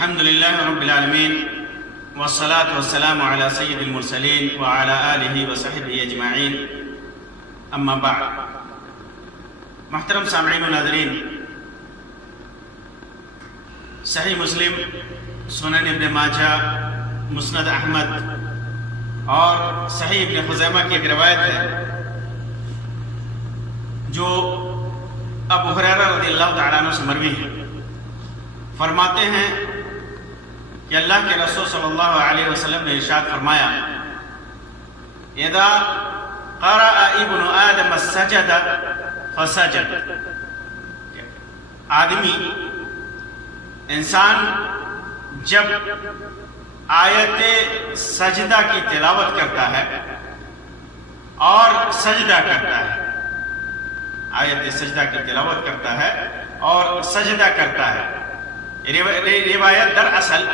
الحمد لله رب العالمين والصلاة والسلام على سيد المرسلين وعلى آله وصحبه اجمعین اما بعد۔ محترم سامعین و ناظرین، صحیح مسلم، سنن ابن ماجہ، مسند احمد اور صحیح ابن خزیمہ کی ایک روایت ہے جو ابو ہریرہ رضی اللہ تعالیٰ عنہ سے مروی ہے۔ فرماتے ہیں کہ اللہ کے رسول صلی اللہ علیہ وسلم نے ارشاد فرمایا، اذا قرأ ابن آدم السجد فسجد، آدمی انسان جب آیت سجدہ کی تلاوت کرتا ہے اور سجدہ کرتا ہے، آیت سجدہ کی تلاوت کرتا ہے اور سجدہ کرتا ہے۔ روایت دراصل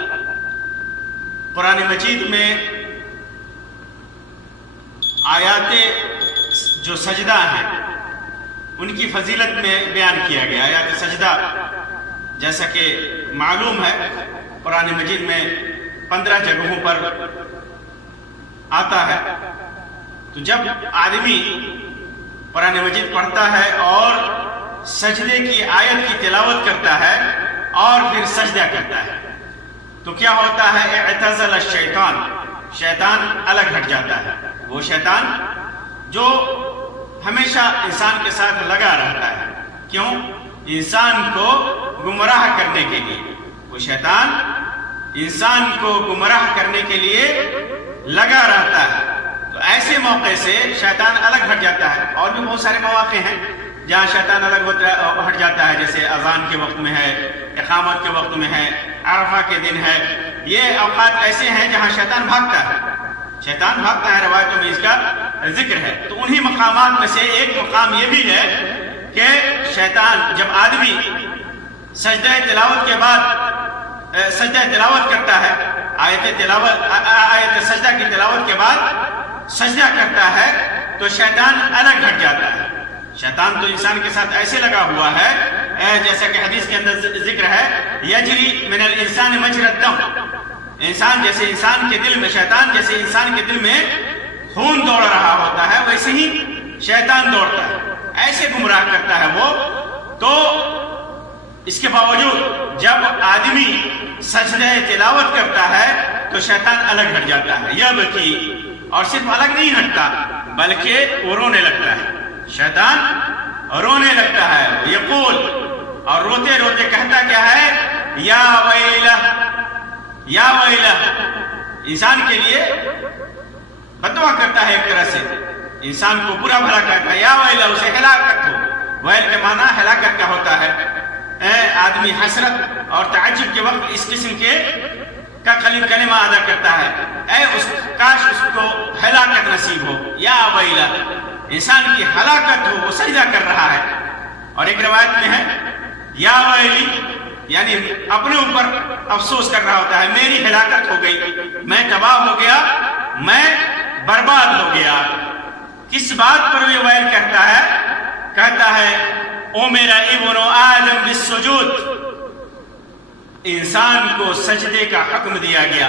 قرآن مجید میں آیات جو سجدہ ہیں ان کی فضیلت میں بیان کیا گیا۔ آیات سجدہ جیسا کہ معلوم ہے قرآن مجید میں 15 جگہوں پر آتا ہے، تو جب آدمی قرآن مجید پڑھتا ہے اور سجدے کی آیت کی تلاوت کرتا ہے اور پھر سجدہ کرتا ہے تو کیا ہوتا ہے؟ اعتزل الشیطان، شیطان الگ ہٹ جاتا ہے۔ وہ شیطان جو ہمیشہ انسان کے ساتھ لگا رہتا ہے، کیوں؟ انسان کو گمراہ کرنے کے لیے۔ وہ شیطان انسان کو گمراہ کرنے کے لیے لگا رہتا ہے، تو ایسے موقع سے شیطان الگ ہٹ جاتا ہے۔ اور بھی بہت سارے مواقع ہیں جہاں شیطان الگ ہٹ جاتا ہے، جیسے اذان کے وقت میں ہے، اقامت کے وقت میں ہے، عرفہ کے دن ہے۔ یہ اوقات ایسے ہیں جہاں شیطان بھاگتا ہے، شیطان بھاگتا ہے، روایتوں میں اس کا ذکر ہے۔ تو انہی مقامات میں سے ایک مقام یہ بھی ہے کہ شیطان جب آدمی سجدہ تلاوت کے بعد سجدہ تلاوت کرتا ہے، آیت سجدہ کی تلاوت کے بعد سجدہ کرتا ہے تو شیطان الگ ہٹ جاتا ہے۔ شیطان تو انسان کے ساتھ ایسے لگا ہوا ہے جیسا کہ حدیث کے اندر ذکر ہے، یجری من الانسان مجری الدم، انسان جیسے انسان کے دل میں، شیطان جیسے انسان کے دل میں خون دوڑ رہا ہوتا ہے ویسے ہی شیطان دوڑتا ہے، ایسے گمراہ کرتا ہے وہ۔ تو اس کے باوجود جب آدمی سجدہ تلاوت کرتا ہے تو شیطان الگ ہٹ جاتا ہے، یبکی، اور صرف الگ نہیں ہٹتا بلکہ وہ رونے لگتا ہے، شیطان رونے لگتا ہے، یقول، اور روتے روتے کہتا کیا ہے؟ یا ویلہ، یا ویلہ، انسان کے لیے بددعا کرتا ہے، ایک طرح سے انسان کو برا بھلا کہتا ہے، یا ویلہ، اسے ہلاکت ہو۔ ویل کے معنی ہلاکت کا ہوتا ہے۔ آدمی حسرت اور تعجب کے وقت اس قسم کے کا کلمہ ادا کرتا ہے، کاش اس کو ہلاکت نصیب ہو، یا ویلہ، انسان کی ہلاکت ہو، وہ سجدہ کر رہا ہے۔ اور ایک روایت میں ہے یا ویلی، یعنی اپنے اوپر افسوس کر رہا ہوتا ہے، میری ہلاکت ہو گئی، میں تباہ ہو گیا، میں برباد ہو گیا۔ کس بات پر یہ ویل کہتا ہے؟ کہتا ہے امر ابن آدم بالسجود، انسان کو سجدے کا حکم دیا گیا،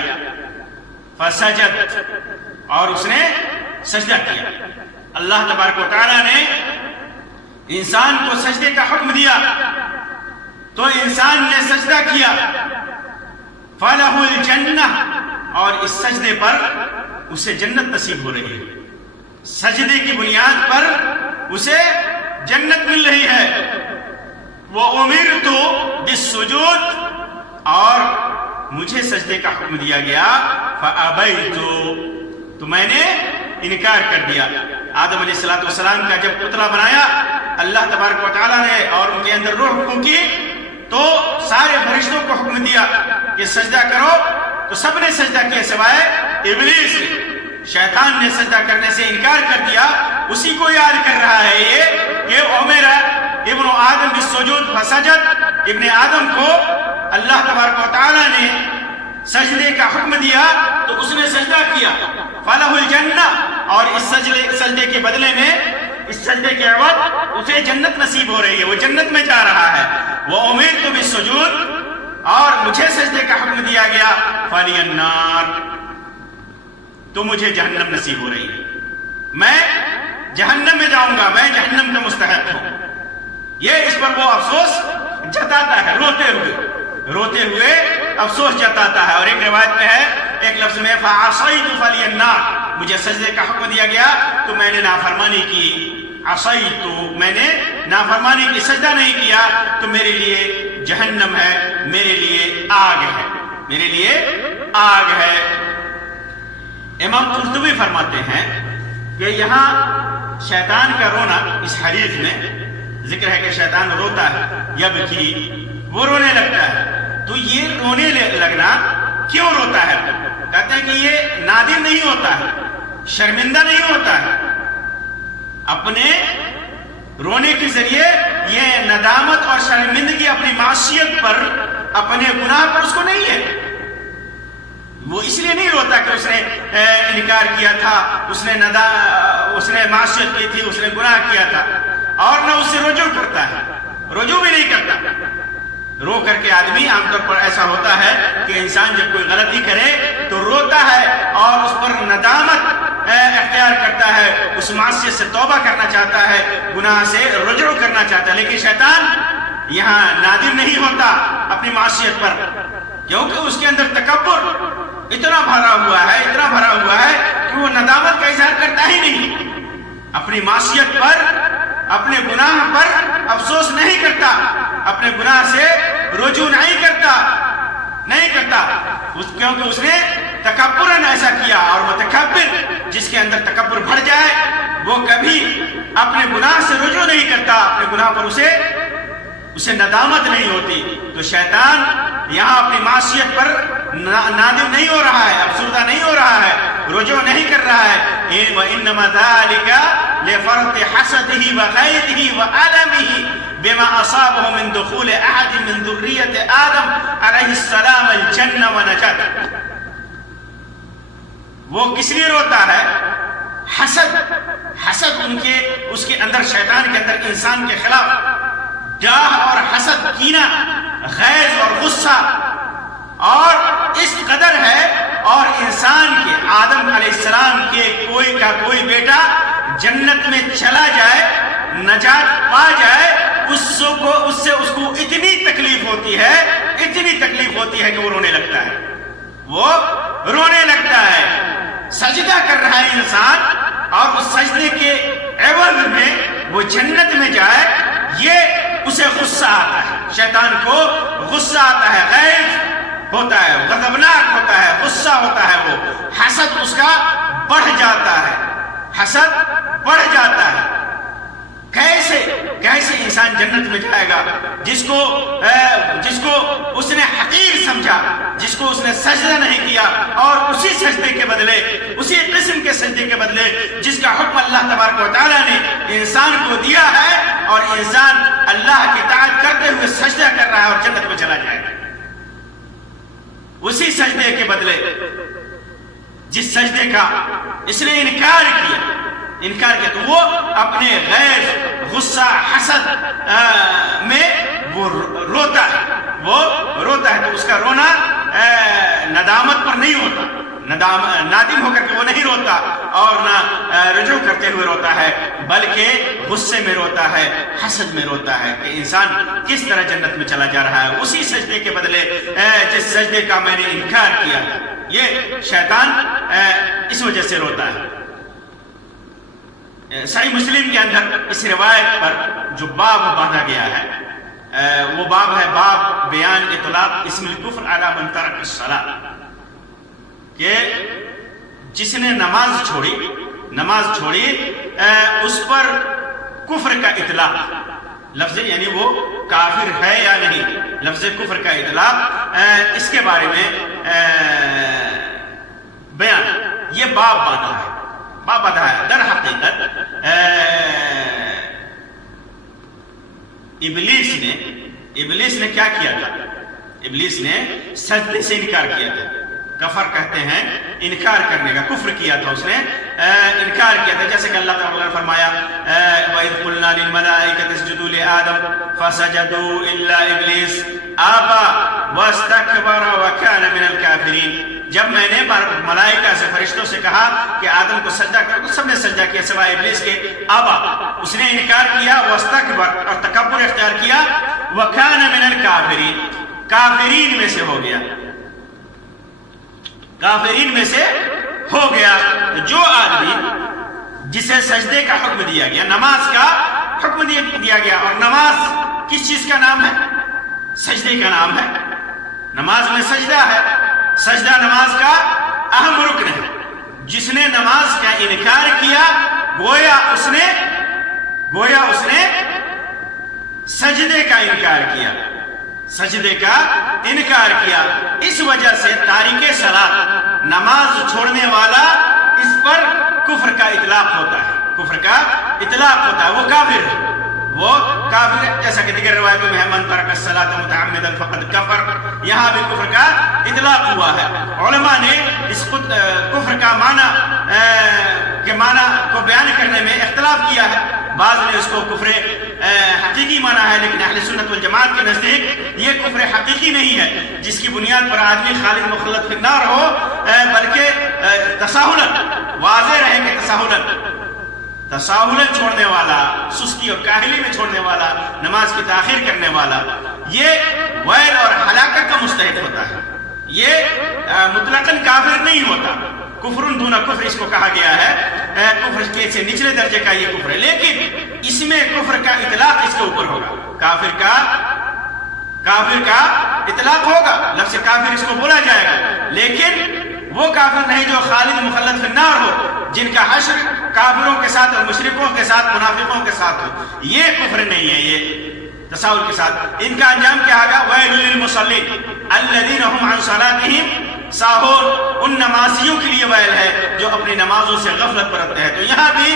فسجد، اور اس نے سجدہ کیا۔ اللہ تبارک و تعالیٰ نے انسان کو سجدے کا حکم دیا تو انسان نے سجدہ کیا، فَلَهُ الْجَنَّةِ، اور اس سجدے پر اسے جنت نصیب ہو رہی ہے، سجدے کی بنیاد پر اسے جنت مل رہی ہے۔ وَأُمِرْتُ بِالسُّجُودِ، اور مجھے سجدے کا حکم دیا گیا، فَأَبَيْتُ، تو میں نے انکار کر دیا۔ آدم علیہ السلام کا جب پتلا بنایا اللہ تبارک و تعالیٰ نے اور ان کے اندر روح پھونکی تو سارے فرشتوں کو حکم دیا کہ سجدہ کرو، تو سب نے سجدہ کیا سوائے ابلیس نے۔ شیطان نے سجدہ کرنے سے انکار کر دیا، اسی کو یاد کر رہا ہے یہ کہ امر ابن آدم بالسجود فسجد، ابن آدم کو اللہ تبارک و تعالیٰ نے سجدے کا حکم دیا تو اس نے سجدہ کیا، فَلَهُ الْجَنَّةِ، اور اس سجدے کے بدلے میں، اس سجدے کے عوض اسے جنت نصیب ہو رہی ہے، وہ جنت میں جا رہا ہے۔ وَأُمِرْتُ بِالسُّجُودِ، اور مجھے سجدے کا حکم دیا گیا فلی النار، تو مجھے جہنم نصیب ہو رہی ہے، میں جہنم میں جاؤں گا، میں جہنم کا مستحق ہوں۔ یہ اس پر وہ افسوس جتاتا ہے، روتے ہوئے افسوس جتاتا ہے۔ اور ایک روایت میں ہے، ایک لفظ میں فعصیت فلی النار، مجھے سجدے کا حکم دیا گیا تو میں نے نافرمانی کی، عصیت میں نے نافرمانی کی، سجدہ نہیں کیا تو میرے لیے جہنم ہے، میرے لیے آگ ہے، میرے لیے آگ ہے۔ امام قرطبی فرماتے ہیں کہ یہاں شیطان کا رونا، اس حدیث میں ذکر ہے کہ شیطان روتا ہے، یبکی، وہ رونے لگتا ہے۔ تو یہ رونے لگنا کیوں روتا ہے؟ کہتے ہیں کہ یہ نادم نہیں ہوتا ہے، شرمندہ نہیں ہوتا ہے، اپنے رونے کے ذریعے یہ ندامت اور شرمندگی اپنی معصیت پر، اپنے گناہ پر اس کو نہیں ہے۔ وہ اس لیے نہیں روتا کہ اس نے انکار کیا تھا، اس نے معصیت کی تھی، اس نے گناہ کیا تھا، اور نہ اس سے رجوع کرتا ہے، رجوع بھی نہیں کرتا۔ رو کر کے آدمی عام طور پر ایسا ہوتا ہے کہ انسان جب کوئی غلطی کرے تو روتا ہے اور اس پر ندامت اختیار کرتا ہے، اس معصیت سے توبہ کرنا چاہتا ہے، گناہ سے رجوع کرنا چاہتا ہے۔ لیکن شیطان یہاں نادم نہیں ہوتا اپنی معصیت پر، کیونکہ اس کے اندر تکبر اتنا بھرا ہوا ہے کہ وہ ندامت کا اظہار کرتا ہی نہیں، اپنی معصیت پر، اپنے گناہ پر افسوس نہیں کرتا، اپنے گناہ سے رجوع نہیں کرتا، کیونکہ اس نے تکبرن ایسا کیا۔ اور متکبر، جس کے اندر تکبر بڑھ جائے، وہ کبھی اپنے گناہ سے رجوع نہیں کرتا، اپنے گناہ پر اسے ندامت نہیں ہوتی۔ تو شیطان یہاں اپنی معصیت پر نادم نہیں ہو رہا ہے، افسردہ نہیں ہو رہا ہے، رجوع نہیں کر رہا ہے۔ وَإِنَّمَا ذَلِكَ لِفَرْطِ حَسَدِهِ وَغَيْرِهِ وَأَلَمِهِ بما أصابه من دخول أحد من ذرية آدم عليه السلام الجنة ونجات۔ وہ کس لیے روتا ہے؟ حسد اس کے اندر، شیطان کے اندر انسان کے خلاف جاہ اور حسد، کینہ، غیظ اور غصہ اور اس قدر ہے، اور انسان کے، آدم علیہ السلام کے کوئی بیٹا جنت میں چلا جائے، نجات پا جائے، اس کو اتنی تکلیف ہوتی ہے کہ وہ رونے لگتا ہے، سجدہ کر رہا ہے انسان، اور اس سجدے کے عوض میں وہ جنت میں جائے، یہ اسے غصہ آتا ہے، شیطان کو غصہ آتا ہے، غیظ ہوتا ہے، غضبناک ہوتا ہے، غصہ ہوتا ہے، وہ حسد اس کا بڑھ جاتا ہے۔ کیسے انسان جنت میں جائے گا جس کو اس نے حقیر سمجھا، جس کو اس نے سجدہ نہیں کیا، اور اسی سجدے کے بدلے، اسی قسم کے سجدے کے بدلے جس کا حکم اللہ تبارک و تعالیٰ نے انسان کو دیا ہے، اور انسان اللہ کی اطاعت کرتے ہوئے سجدہ کر رہا ہے اور جنت میں چلا جائے گا۔ اسی سجدے کے بدلے جس سجدے کا اس نے انکار کیا تو وہ اپنے غیظ، غصہ، حسد میں وہ روتا ہے، تو اس کا رونا ندامت پر نہیں ہوتا، نادم ہو کر کے وہ نہیں روتا، اور نہ رجوع کرتے ہوئے روتا ہے، بلکہ غصے میں روتا ہے، حسد میں روتا ہے کہ انسان کس طرح جنت میں چلا جا رہا ہے، اسی سجدے کے بدلے جس سجدے کا میں نے انکار کیا۔ یہ شیطان اس وجہ سے روتا ہے۔ صحیح مسلم کے اندر اس روایت پر جو باب باندھا گیا ہے، وہ باب ہے باب بیان اطلاق اسم الکفر علی من ترک الصلاۃ، کہ جس نے نماز چھوڑی اس پر کفر کا اطلاق، لفظ یعنی وہ کافر ہے یا نہیں، لفظ کفر کا اطلاق، اس کے بارے میں بیان، یہ باب باندھا ہے۔ در حقیقت ابلیس نے کیا کیا تھا؟ ابلیس نے سجدے سے انکار کیا تھا، کفر کہتے ہیں انکار کرنے کا، کفر کیا تھا اس نے، انکار کیا تھا، جیسے کہ اللہ تعالیٰ نے فرمایا وَإِذْ قُلْنَا لِلْمَلَائِكَةِ اسْجُدُوا لِآدَمَ فَسَجَدُوا إِلَّا إِبْلِيسَ أَبَى وَاسْتَكْبَرَ وَكَانَ مِنَ الْكَافِرِينَ، جب میں نے ملائکہ سے فرشتوں سے کہا کہ آدم کو سجدہ کرو تو سب نے سجدہ کیا سوائے ابلیس کے، ابا اس نے انکار کیا، واستکبر اور تکبر اختیار کیا، وَكَانَ مِنَ الْكَافِرِينَ کافرین میں سے ہو گیا، کافرین میں سے ہو گیا۔ جو آدمی جسے سجدے کا حکم دیا گیا، نماز کا حکم دیا گیا، اور نماز کس چیز کا نام ہے؟ سجدے کا نام ہے، نماز میں سجدہ ہے، سجدہ نماز کا اہم رکن ہے۔ جس نے نماز کا انکار کیا گویا اس نے سجدے کا انکار کیا، سجدے کا انکار کیا۔ اس وجہ سے تارک صلاۃ نماز چھوڑنے والا اس پر کفر کا اطلاق ہوتا ہے، کفر کا اطلاق ہوتا ہے، وہ کافر ہے، وہ کافر ہے، جیسا کہ دیگر روایتوں میں ہے من ترک الصلاۃ متعمدا فقد کفر، یہاں بھی کفر کا اطلاق ہوا ہے۔ علماء نے اس کفر کا معنی کو بیان کرنے میں اختلاف کیا ہے، بعض نے اس کو کفر حقیقی مانا ہے، لیکن اہل سنت والجماعت کے نزدیک یہ کفر حقیقی نہیں ہے جس کی بنیاد پر آدمی خالد مخلد فی النار ہو، بلکہ تساہلاً واضح رہے کہ تساہلاً چھوڑنے والا، سستی اور کاہلی میں چھوڑنے والا، نماز کی تاخیر کرنے والا، یہ ویل اور ہلاکت کا مستحق ہوتا ہے، یہ مطلقاً کافر نہیں ہوتا۔ کفر دون کفر اس کو کہا گیا ہے، کفر کے سے نچلے درجے کا یہ کفر ہے، لیکن اس میں کفر کا اطلاق اس کے اوپر ہوگا، کافر کا اطلاق ہوگا، لفظ کافر اس کو بولا جائے گا، لیکن وہ کافر نہیں جو خالد مخلد فی النار ہو، جن کا حشر کافروں کے ساتھ اور مشرکوں کے ساتھ منافقوں کے ساتھ ہو، یہ کفر نہیں ہے، یہ تصاور کے ساتھ۔ ان کا انجام کیا ہوگا؟ ویل للمصلین الذین هم عن صلاتهم ساہون، ان نمازیوں کے لیے ویل ہے جو اپنی نمازوں سے غفلت برتتے ہیں۔ تو یہاں بھی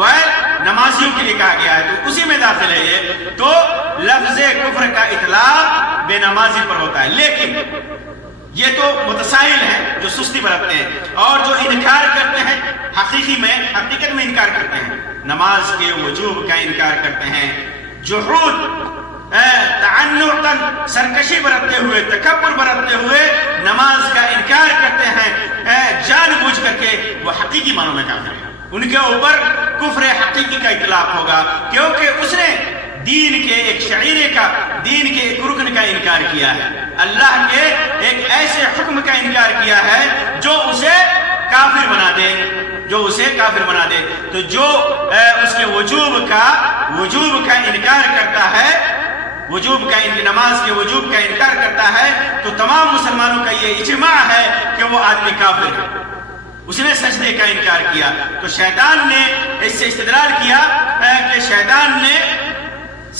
ویل نمازیوں کے لیے کہا گیا ہے، تو اسی میں داخل ہے یہ۔ تو لفظ کفر کا اطلاق بے نمازی پر ہوتا ہے، لیکن یہ تو متسائل ہیں جو سستی برتتے ہیں، اور جو انکار کرتے ہیں حقیقت میں انکار کرتے ہیں، نماز کے وجوب کا انکار کرتے ہیں، جحود تعنتاً سرکشی برتتے ہوئے، تکبر برتتے ہوئے نماز کا انکار کرتے ہیں جان بوجھ کر کے، وہ حقیقی معنوں میں کافر ہیں، ان کے اوپر کفر حقیقی کا اطلاق ہوگا، کیونکہ اس نے دین کے ایک شعیرے کا، دین کے ایک رکن کا انکار کیا ہے، اللہ کے ایک ایسے حکم کا انکار کیا ہے جو اسے کافر بنا دے، تو جو اس کے وجوب کا انکار کرتا ہے، نماز کے وجوب کا انکار کرتا ہے، تو تمام مسلمانوں کا یہ اجماع ہے کہ وہ آدمی کافر ہے، اس نے سجدے کا انکار کیا۔ تو شیطان نے اس سے استدلال کیا کہ شیطان نے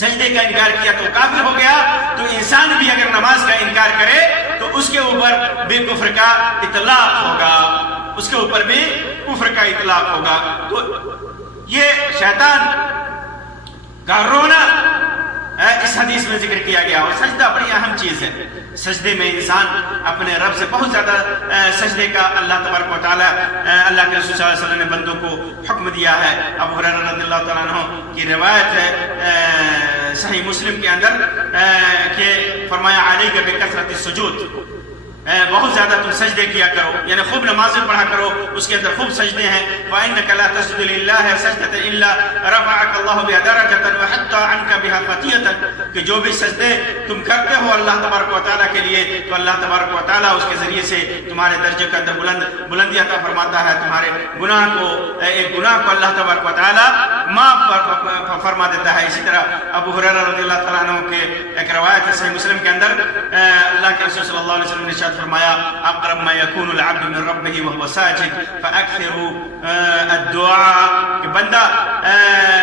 سجدے کا انکار کیا تو کافر ہو گیا، تو انسان بھی اگر نماز کا انکار کرے تو اس کے اوپر بھی کفر کا اطلاق ہوگا، تو یہ شیطان کا رونا اس حدیث میں ذکر کیا گیا، اور سجدہ بڑی اہم چیز ہے۔ سجدے میں انسان اپنے رب سے بہت زیادہ سجدے کا اللہ تبارک و تعالیٰ، اللہ کے رسول صلی اللہ علیہ وسلم نے بندوں کو حکم دیا ہے۔ ابو ہریرہ رضی اللہ تعالیٰ عنہ کی روایت ہے صحیح مسلم کے اندر کہ فرمایا علیک بکثرۃ السجود، بہت زیادہ تم سجدے کیا کرو، یعنی خوب نمازیں پڑھا کرو، اس کے اندر خوب سجدے ہیں۔ وَإِنَّكَ لَا تَسْجُدُ لِلَّهِ سَجْدَةً إِلَّا رَفَعَكَ اللَّهُ بِهَا دَرَجَةً وَحَطَّ عَنْكَ بِهَا خَطِيئَةً، کہ جو بھی سجدے تم کرتے ہو اللہ تبارک و تعالیٰ کے لیے، تو اللہ تبارک و تعالیٰ اس کے ذریعے سے تمہارے درجے کا بلندی عطا فرماتا ہے، تمہارے ایک گناہ کو اللہ تبارک و تعالیٰ معاف فرما دیتا ہے۔ اسی طرح ابو ہریرہ رضی اللہ تعالیٰ عنہ کے ایک روایت ہے صحیح مسلم کے اندر، اللہ کے رسول صلی اللہ علیہ وسلم نے فرمایا اقرب ما يكون العبد من ربه وهو ساجد فاكثروا الدعاء، کہ بندہ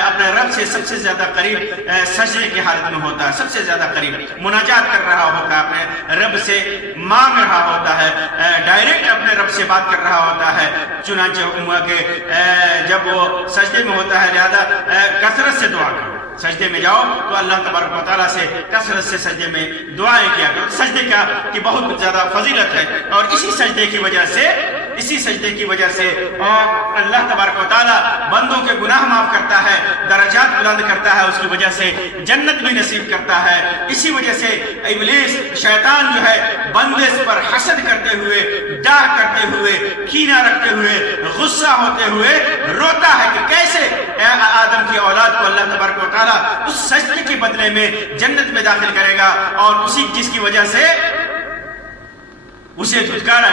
اپنے رب سے سب سے زیادہ قریب سجدے کی حالت میں ہوتا ہے، سب سے زیادہ قریب مناجات کر رہا ہوتا ہے، اپنے رب سے مانگ رہا ہوتا ہے، ڈائریکٹ اپنے رب سے بات کر رہا ہوتا ہے۔ چنانچہ حکم ہوا کہ جب وہ سجدے میں ہوتا ہے لہذا کثرت سے دعا کرو، سجدے میں جاؤ تو اللہ تبارک و تعالیٰ سے کثرت سے سجدے میں دعائیں کیا کرو۔ سجدے کی بہت زیادہ فضیلت ہے، اور اسی سجدے کی وجہ سے اسی سجدے کی وجہ سے اور اللہ تبارک و تعالیٰ بندوں کے گناہ معاف کرتا ہے، درجات بلند کرتا ہے، اس کی وجہ سے جنت بھی نصیب کرتا ہے۔ اسی وجہ سے ابلیس شیطان جو ہے بندے پر حسد کرتے ہوئے، ڈاہ کرتے ہوئے، کینہ رکھتے ہوئے، غصہ ہوتے ہوئے روتا ہے کہ کیسے آدم کی اولاد کو اللہ تبارک و تعالیٰ اس سجدے کے بدلے میں جنت میں داخل کرے گا، اور اسی جس کی وجہ سے اسے دھتکارا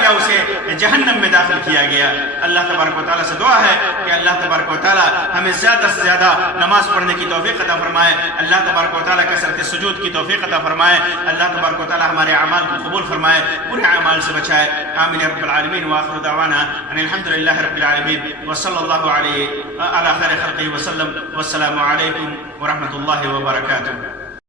گیا، اسے جہنم میں داخل کیا گیا۔ اللہ تبارک و تعالیٰ سے دعا ہے کہ اللہ تبارک و تعالیٰ ہمیں زیادہ سے زیادہ نماز پڑھنے کی توفیق عطا فرمائے، اللہ تبارک و تعالیٰ کثرت سجود کی توفیق عطا فرمائے، اللہ تبارک و تعالیٰ ہمارے اعمال کو قبول فرمائے، برے اعمال سے بچائے۔ آمین یا رب العالمین، وآخر دعوانا ان الحمد للہ رب العالمین، وصلی اللہ علیہ علی خیر خلقہ وسلم، والسلام علیکم ورحمۃ اللہ وبرکاتہ۔